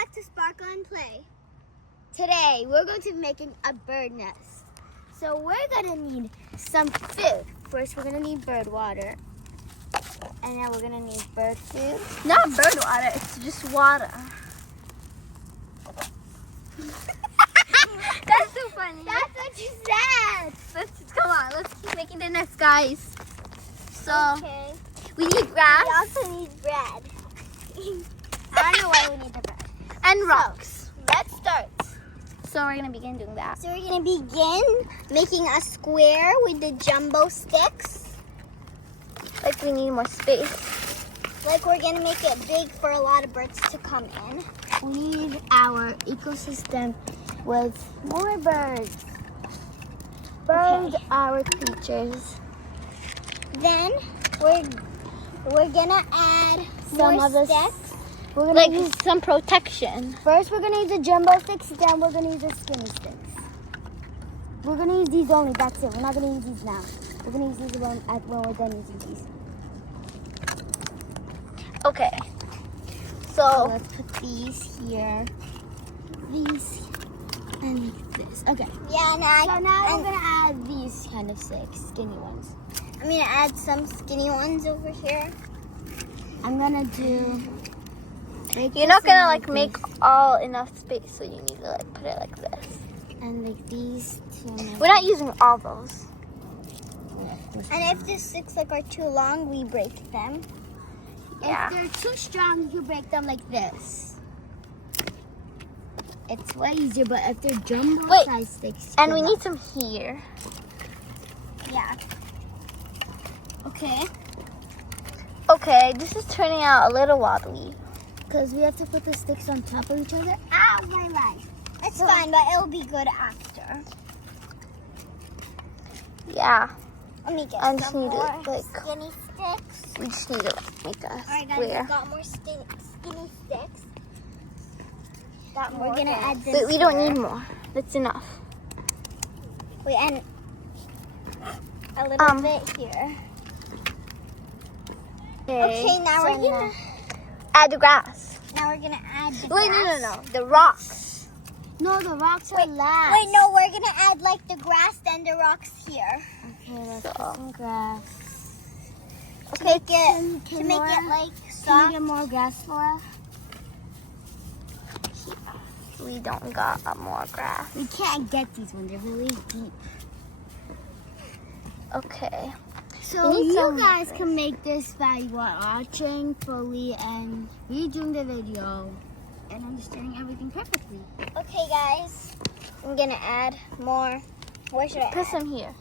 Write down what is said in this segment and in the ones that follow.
back to Sparkle and Play. Today, we're going to be making a bird nest. So we're going to need some food. First, we're going to need bird water. And now we're going to need bird food. Not bird water, it's just water. That's so funny. That's what you said. Come on, let's keep making the nest, guys. So, Okay. we need grass. We also need bread. I don't know why we need the bread. And rocks. Let's start. So we're gonna begin doing that. So we're going to begin making a square with the jumbo sticks. Like we need more space. Like we're going to make it big for a lot of birds to come in. We need our ecosystem with more birds. Birds are creatures. Then we're gonna add Some more of the sticks. We're gonna use some protection. First, we're gonna use the jumbo sticks. Then we're gonna use the skinny sticks. We're gonna use these only. That's it. We're not gonna use these now. We're gonna use these when we're done using these. Okay. So So let's put these here. These and like this. Okay. Yeah. So now we're gonna add these kind of sticks, skinny ones. I'm gonna add some skinny ones over here. I'm gonna do. you're not gonna like make all enough space, so you need to like put it like this. And like these two. We're not using all those. And if the sticks like are too long, we break them. Yeah. If they're too strong, you break them like this. It's way easier, but if they're jumbo Wait, size sticks. And we you need some here. Yeah. Okay. Okay, this is turning out a little wobbly. Because we have to put the sticks on top of each other. Ow, my leg. It's fine, but it'll be good after. Yeah. Let me get I just some need more it, like- skinny sticks. We just need to like make a All right, guys, square. we got more skinny sticks. We're gonna add this. Wait, we don't here. need more. That's enough. Wait, and a little bit here. Okay, now we're gonna add the grass. add the Wait, grass. no. The rocks. No, the rocks are last. Wait, no, we're gonna add like the grass, then the rocks here. Okay, let's So- put some grass. Okay, To make it like soft. Can you get more grass, Laura? we don't got more grass. We can't get these ones. They're really deep. Okay. So We need you some guys grass. can make this by watching fully and redoing the video and understanding everything perfectly. Okay, guys. I'm gonna add more. Where should I Put some here.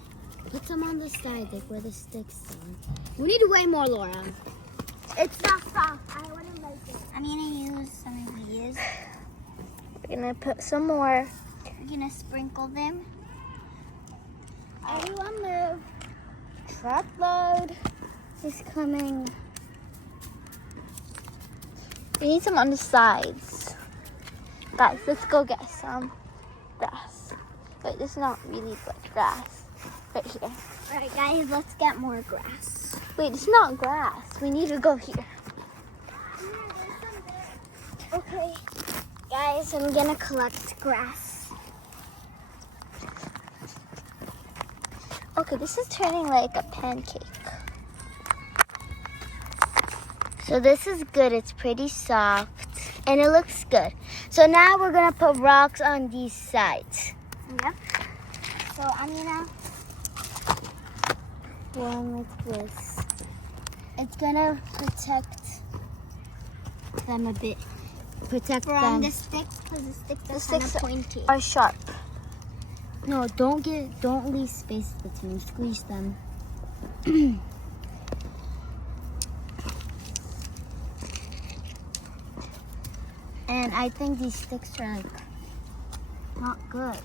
Put some on the side, like where the sticks are. We need way more, Laura. It's not soft. I wouldn't like it. I'm gonna use some of these. We're gonna put some more. I'm gonna sprinkle them. Everyone move. Truckload is coming. We need some on the sides. Guys, let's go get some grass. Wait, this is not really like grass. Right here. All right, guys, let's get more grass. Wait, it's not grass. We need to go here. Okay, guys, I'm gonna collect grass. Okay, this is turning like a pancake. So this is good. It's pretty soft and it looks good. So now we're gonna put rocks on these sides. Yep. So I'm gonna one like this. It's gonna protect them a bit. Protect them. the sticks, because the sticks The are sticks pointy. are sharp. No, don't leave space between. Squeeze them. And I think these sticks are like not good.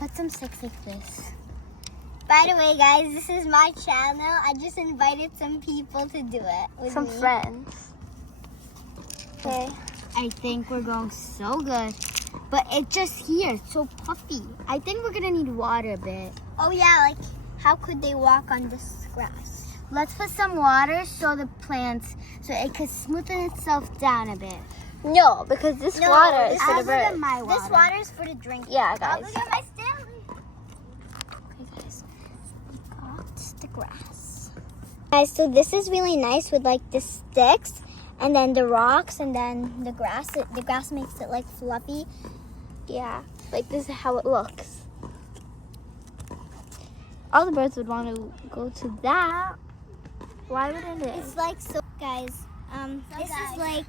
Put some sticks like this. By the way, guys, this is my channel. I just invited some people to do it with Some me. friends. Okay. I think we're going so good. But it's just here, it's so puffy. I think we're gonna need water a bit. Oh yeah, like how could they walk on this grass? Let's put some water so the plants, so it could smoothen itself down a bit. No, because this water is for the look at birds. my water. This water is for the drinking. Yeah, Now guys. look at my Stanley. Okay, guys. We got the grass. Guys, so this is really nice with like the sticks and then the rocks and then the grass. The grass makes it like fluffy. Yeah, like this is how it looks. All the birds would want to go to that. Why wouldn't it? It's like so, guys. This is like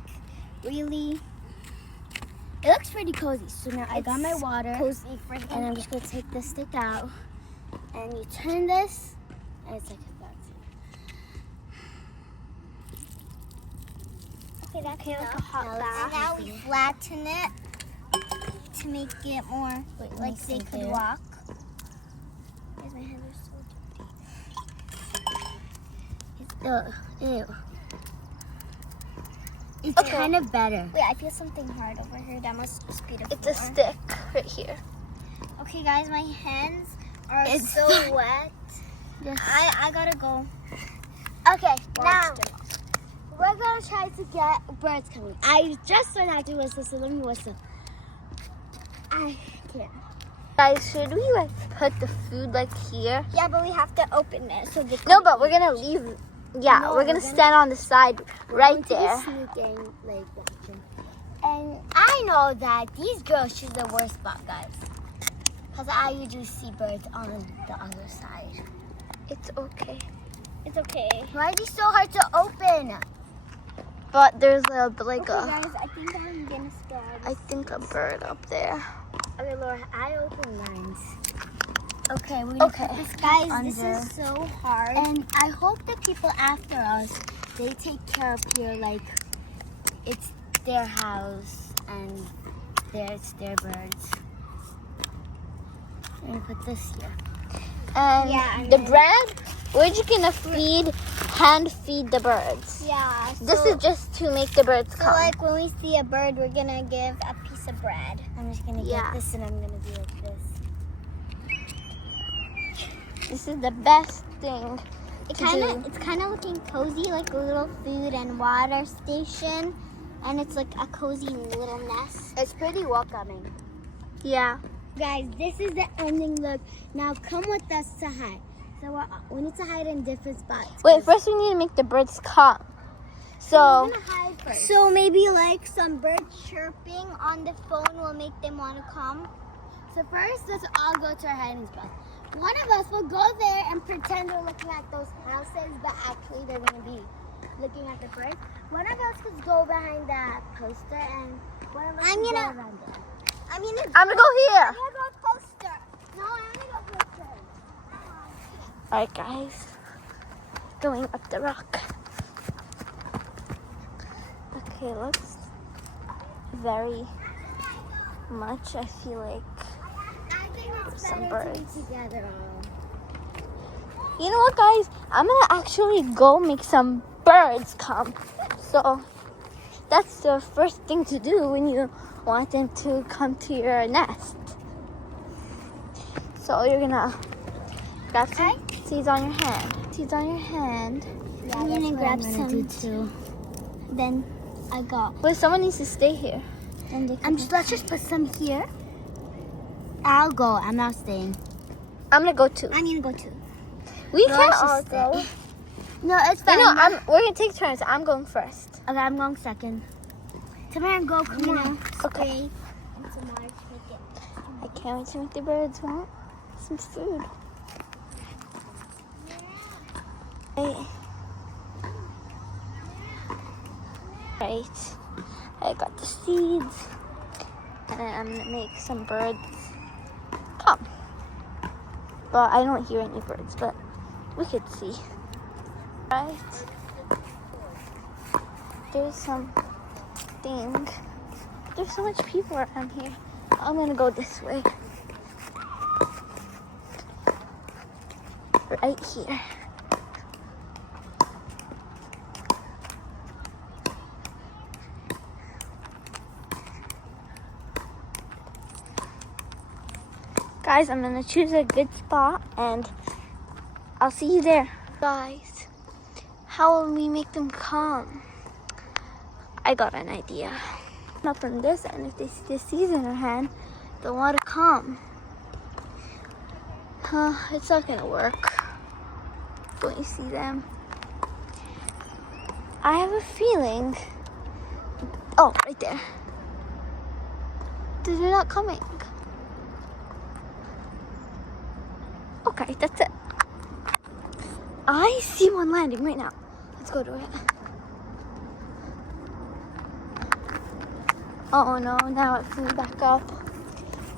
really. It looks pretty cozy. So now I got my water, Cozy for him. and I'm just gonna take this stick out, and you turn this, and it's like that. Okay, that's Okay, like a hot now, bath. now we flatten it to make it more like they could walk. Guys, my hands are so dirty. Ew. It's Okay. kind of better. Wait, I feel something hard over here. That must just be the It's a floor. stick right here. Okay, guys, my hands are It's so fine. wet. Yes. I gotta go. Okay, now we're gonna try to get birds coming. I just learned how to whistle, so let me whistle. I can't. Guys, should we like put the food like here? Yeah, but we have to open it so they No, but we're gonna leave. Yeah, No, we're gonna we're gonna- stand on the side right We're there. sneaking, like watching. And I know that these girls choose the worst spot, guys. Because I usually see birds on the other side. It's okay. It's okay. Why are these so hard to open? But there's like Okay, a, guys, I think I'm gonna start. I think a bird up there. Okay, Laura, I open mine. Okay, we're Okay. gonna put this, guys. This Under. is so hard. And I hope the people after us, they take care of here like it's their house and it's their birds. I'm gonna put this here. And Yeah, and the then- bread, we're just gonna hand feed the birds. Yeah. This is just to make the birds so come. like when we see a bird, we're gonna give a piece of bread. I'm just gonna Yeah. get this and I'm gonna do like this. This is the best thing It's to kind do. of looking cozy, like a little food and water station, and it's like a cozy little nest. It's pretty welcoming. Yeah. Guys, this is the ending look. Now come with us to hide. So we need to hide in different spots. Wait, first we need to make the birds come. So We're gonna hide first. So maybe like some birds chirping on the phone will make them want to come. So first, let's all go to our hiding spot. One of us will go there and pretend we're looking at those houses, but actually they're gonna be looking at the birds. One of us could go behind that poster, and one of us could go around there. I'm gonna go here. go poster. No, I'm gonna go poster. Alright guys. Going up the rock. Okay, looks very much, I feel like. I think it's Some better to birds. be together. You know what guys? I'm gonna actually go make some birds come. So that's the first thing to do when you want them to come to your nest. So you're gonna grab some seeds on your hand. Seeds on your hand. Yeah, I'm gonna grab some too. Then I got. Wait, someone needs to stay here. Let's just put some here. I'll go. I'm not staying. I'm gonna go too. I'm gonna go too. We No, can I should all stay. go. No, it's You fine. know, we're gonna take turns. I'm going first. Okay, I'm going second. Tamara, go. Come on. Okay. And Tamara, take it. I can't wait to make the birds want some food. Right. I got the seeds. And then I'm gonna make some birds come. Well, I don't hear any birds, but we could see. Right. There's some thing. There's so much people around here. I'm gonna go this way. Right here. Guys, I'm gonna choose a good spot and I'll see you there. Guys, how will we make them come? I got an idea. Up from this, and if they see the seeds in her hand, they'll want to come. It's not gonna work. Don't you see them? I have a feeling. Oh, right there. They're not coming. Okay, that's it. I see one landing right now. Let's go to it. Oh no, now it flew back up.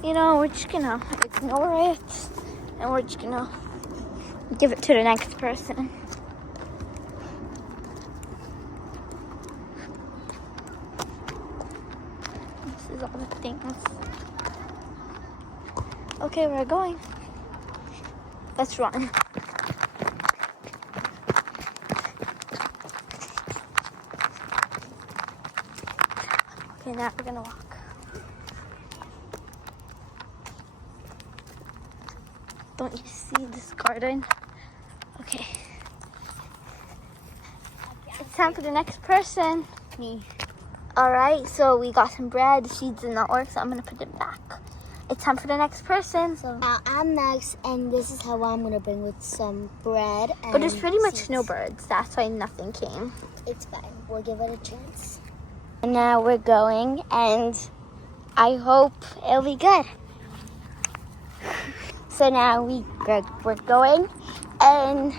You know, we're just gonna ignore it. And we're just gonna give it to the next person. This is all the things. Okay, we're going. Let's run. Okay, now we're gonna walk. Don't you see this garden? Okay. It's time for the next person. Me. Alright, so we got some bread. The seeds did not work, so I'm gonna put it back. It's time for the next person. So Now I'm next, and this is how I'm gonna bring with some bread. And but there's pretty much seeds. no birds. That's why nothing came. It's fine. We'll give it a chance. And now we're going, and I hope it'll be good. So now we're going, and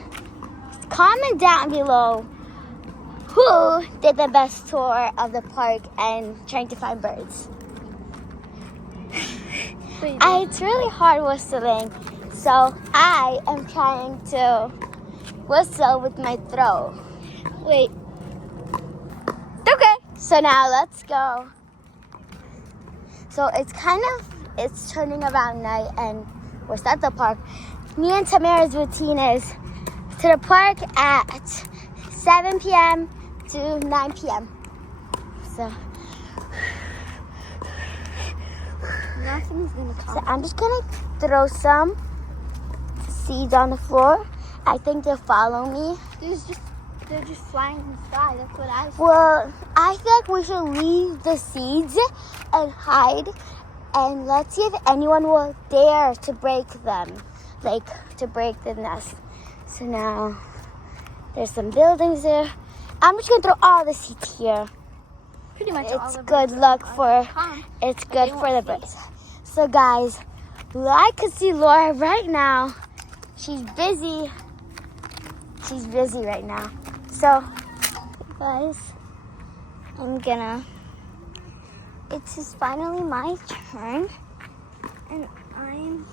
comment down below who did the best tour of the park and trying to find birds. It's really hard whistling, so I am trying to whistle with my throat. Wait. Okay. So now let's go. So it's turning around night, and we're at the park. Me and Tamara's routine is to the park at 7 p.m. to 9 p.m. So Nothing's gonna come. So I'm just gonna throw some seeds on the floor. I think they'll follow me. They're just flying in the sky. That's what I said. Well, I think we should leave the seeds and hide, and let's see if anyone will dare to break them, like to break the nest. So now there's some buildings there. I'm just gonna throw all the seeds here. Pretty much all It's of good them luck for. come. It's good they for the won't birds. So guys, I can see Laura right now. She's busy. She's busy right now. So, guys, it's just finally my turn. And I'm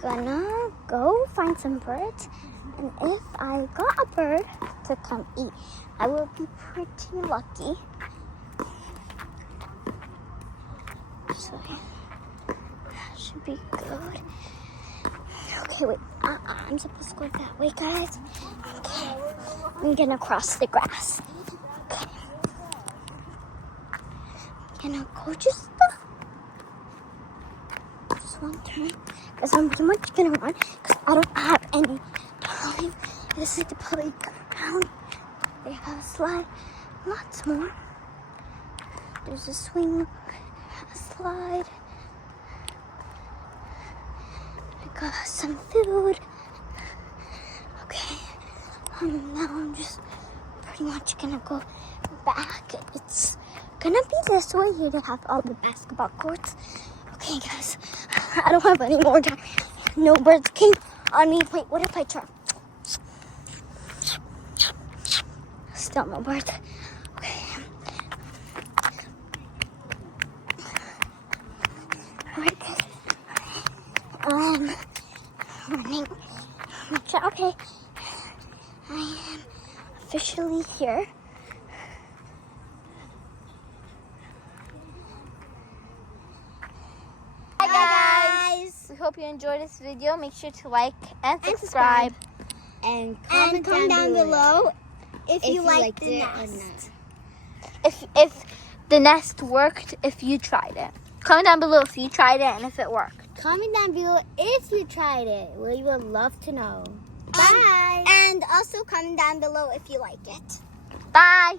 gonna go find some birds. And if I got a bird to come eat, I will be pretty lucky. So, that should be good. Okay, wait. I'm supposed to go that way, guys. Okay. I'm gonna cross the grass. Okay. I'm gonna go just one turn. Because I'm pretty much gonna run. Because I don't have any time. This is the playground. They have a slide. Lots more. There's a swing. A slide. I got some food. Okay. Now I'm just pretty much gonna go back. It's gonna be this way here to have all the basketball courts. Okay, guys. I don't have any more time. No birds came on me. Wait, what if I try? Still no birds. Okay. Alright, guys. Running. Okay. I am officially here. Hi guys. We hope you enjoyed this video. Make sure to like and subscribe. And comment down below if you liked the nest. Or not. If the nest worked, if you tried it. Comment down below if you tried it and if it worked. Comment down below if you tried it. We would love to know. Bye. And also comment down below if you like it. Bye.